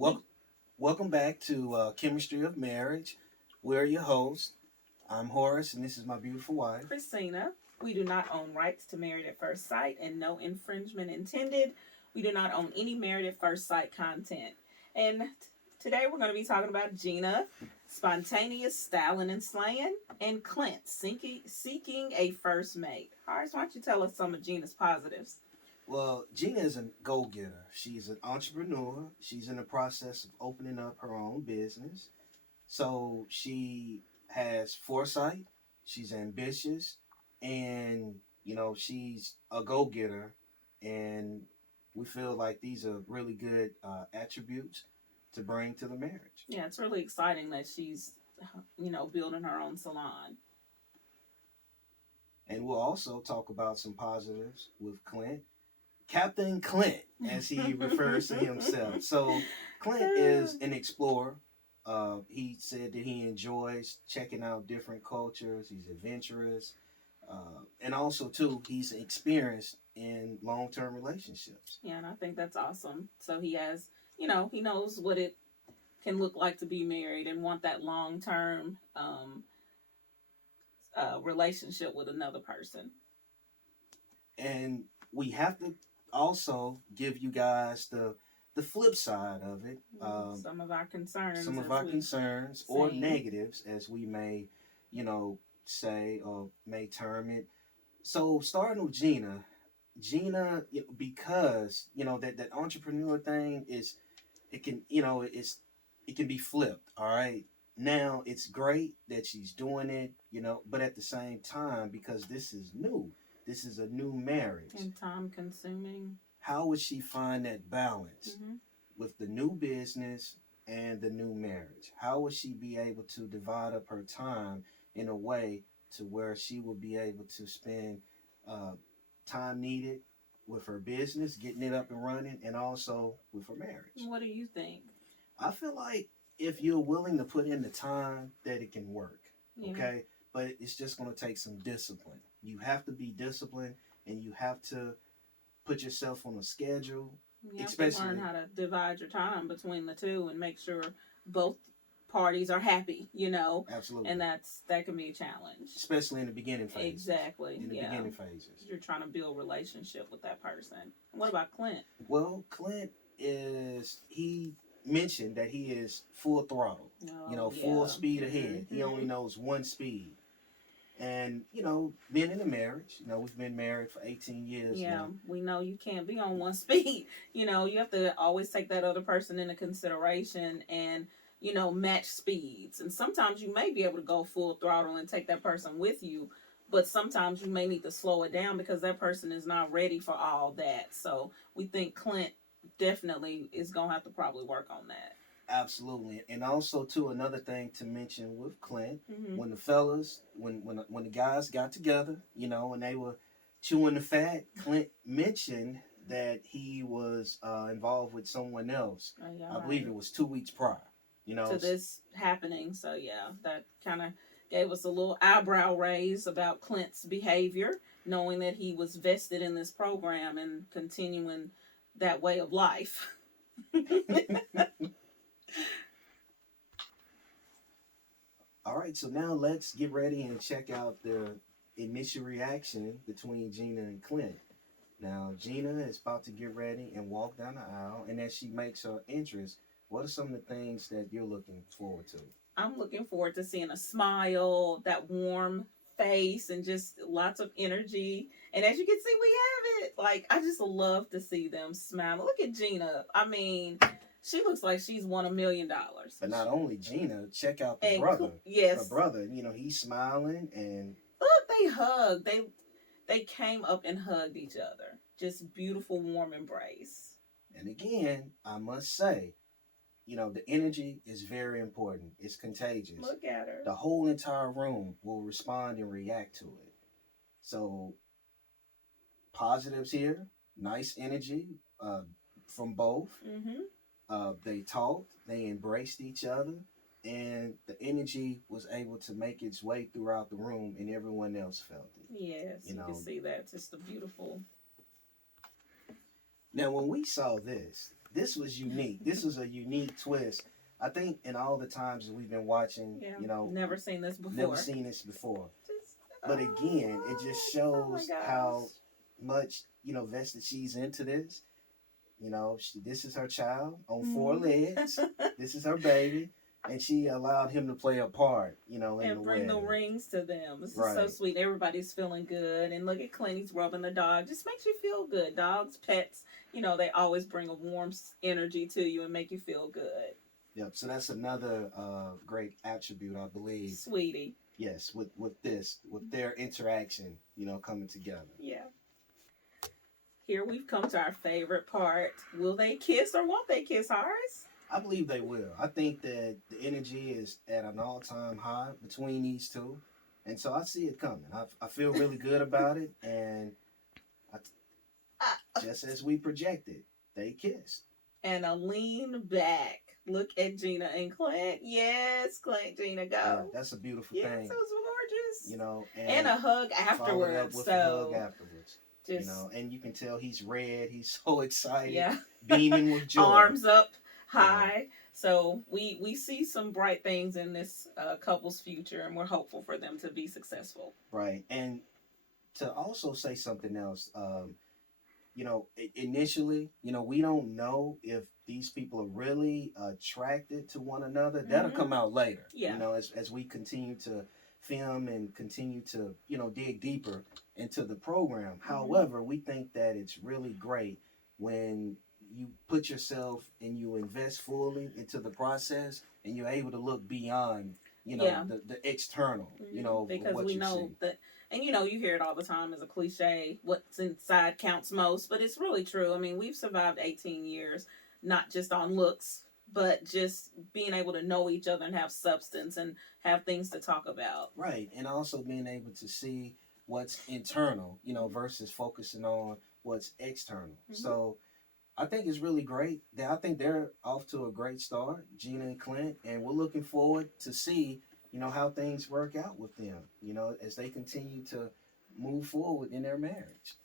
Welcome, welcome back to Chemistry of Marriage. We're your hosts. I'm Horace, and this is my beautiful wife. Christina. We do not own rights to Married at First Sight and no infringement intended. We do not own any Married at First Sight content. And today we're going to be talking about Gina, spontaneous styling and slaying, and Clint, seeking a first mate. Horace, why don't you tell us some of Gina's positives? Well, Gina is a go-getter. She's an entrepreneur. She's in the process of opening up her own business. So she has foresight. She's ambitious, and she's a go-getter. And we feel like these are really good attributes to bring to the marriage. Yeah, it's really exciting that she's, building her own salon. And we'll also talk about some positives with Clint. Captain Clint, as he refers to himself. So Clint is an explorer. He said that he enjoys checking out different cultures. He's adventurous, and also too, he's experienced in long-term relationships. Yeah, and I think that's awesome. So he has, he knows what it can look like to be married and want that long-term relationship with another person. And we have to also give you guys the flip side of it. Some of our concerns. Some of our concerns or negatives, as we may, say or may term it. So starting with Gina, because that entrepreneur thing is, it can it can be flipped. All right. Now it's great that she's doing it, but at the same time, because this is new, this is a new marriage. And time consuming. How would she find that balance with the new business and the new marriage? How would she be able to divide up her time in a way to where she will be able to spend time needed with her business, getting it up and running, and also with her marriage? What do you think? I feel like if you're willing to put in the time, that it can work. Yeah. Okay? But it's just going to take some discipline. You have to be disciplined, and you have to put yourself on a schedule. You have to learn how to divide your time between the two and make sure both parties are happy, Absolutely. And that can be a challenge. Especially in the beginning phases. Exactly. In the beginning phases. You're trying to build a relationship with that person. What about Clint? Well, Clint he mentioned that he is full throttle. Full speed ahead. He only knows one speed. And, being in a marriage, we've been married for 18 years now. We know you can't be on one speed. You have to always take that other person into consideration and, match speeds. And sometimes you may be able to go full throttle and take that person with you, but sometimes you may need to slow it down because that person is not ready for all that. So we think Clint definitely is going to have to probably work on that. Absolutely. And also too, another thing to mention with Clint, when the fellas, when the guys got together, and they were chewing the fat, Clint mentioned that he was involved with someone else. I believe it was 2 weeks prior, to this happening. So that kind of gave us a little eyebrow raise about Clint's behavior, knowing that he was vested in this program and continuing that way of life. All right, so now let's get ready and check out the initial reaction between Gina and Clint. Now, Gina is about to get ready and walk down the aisle, and as she makes her entrance, what are some of the things that you're looking forward to? I'm looking forward to seeing a smile, that warm face, and just lots of energy. And as you can see, we have it. Like, I just love to see them smile. Look at Gina. I mean, she looks like she's won $1 million. But not only Gina, check out the brother. Yes. Her brother, he's smiling and... Look, they hugged. They came up and hugged each other. Just beautiful, warm embrace. And again, I must say, the energy is very important. It's contagious. Look at her. The whole entire room will respond and react to it. So, positives here. Nice energy from both. They talked, they embraced each other, and the energy was able to make its way throughout the room, and everyone else felt it. Yes, you can see that. It's just a beautiful. Now, when we saw this, this was unique. This was a unique twist. I think in all the times that we've been watching, Yeah, you know, never seen this before. never seen this before. Just, But again, it just oh my shows gosh. how much, you know, vested she's into this. You know, this is her child on four legs. This is her baby. And she allowed him to play a part, you know, in the and bring the wedding. rings to them. This is so Right. sweet. Everybody's feeling good. And look at Clint, he's rubbing the dog. Just makes you feel good. Dogs, pets, you know, they always bring a warm energy to you and make you feel good. Yep. So that's another great attribute, I believe. Sweetie. Yes, with their interaction, you know, coming together. Yeah. Here we've come to our favorite part. Will they kiss or won't they kiss, Horace? I believe they will. I think that the energy is at an all-time high between these two. And so I see it coming. I feel really good about it. And just as we projected, they kissed. And a lean back. Look at Gina and Clint. Yes, Clint, Gina, go. Yeah, that's a beautiful yes, thing. it was gorgeous. You know, and a hug afterwards. With so a hug afterwards. just, you know, and you can tell he's red. He's so excited. Yeah. Beaming with joy. Arms up high. Yeah. So we see some bright things in this couple's future, and we're hopeful for them to be successful. Right. And to also say something else, you know, initially, you know, we don't know if these people are really attracted to one another. Mm-hmm. That'll come out later. Yeah. You know, as we continue to film and continue to, you know, dig deeper into the program. Mm-hmm. However, we think that it's really great when you put yourself and you invest fully into the process and you're able to look beyond, you know, the external, you know, because what we you know see. that, and you know, you hear it all the time as a cliche, what's inside counts most, but it's really true. I mean, we've survived 18 years, not just on looks, but just being able to know each other and have substance and have things to talk about. Right. And also being able to see what's internal, you know, versus focusing on what's external. Mm-hmm. So I think it's really great. I think they're off to a great start, Gina and Clint, and we're looking forward to see, you know, how things work out with them, you know, as they continue to move forward in their marriage.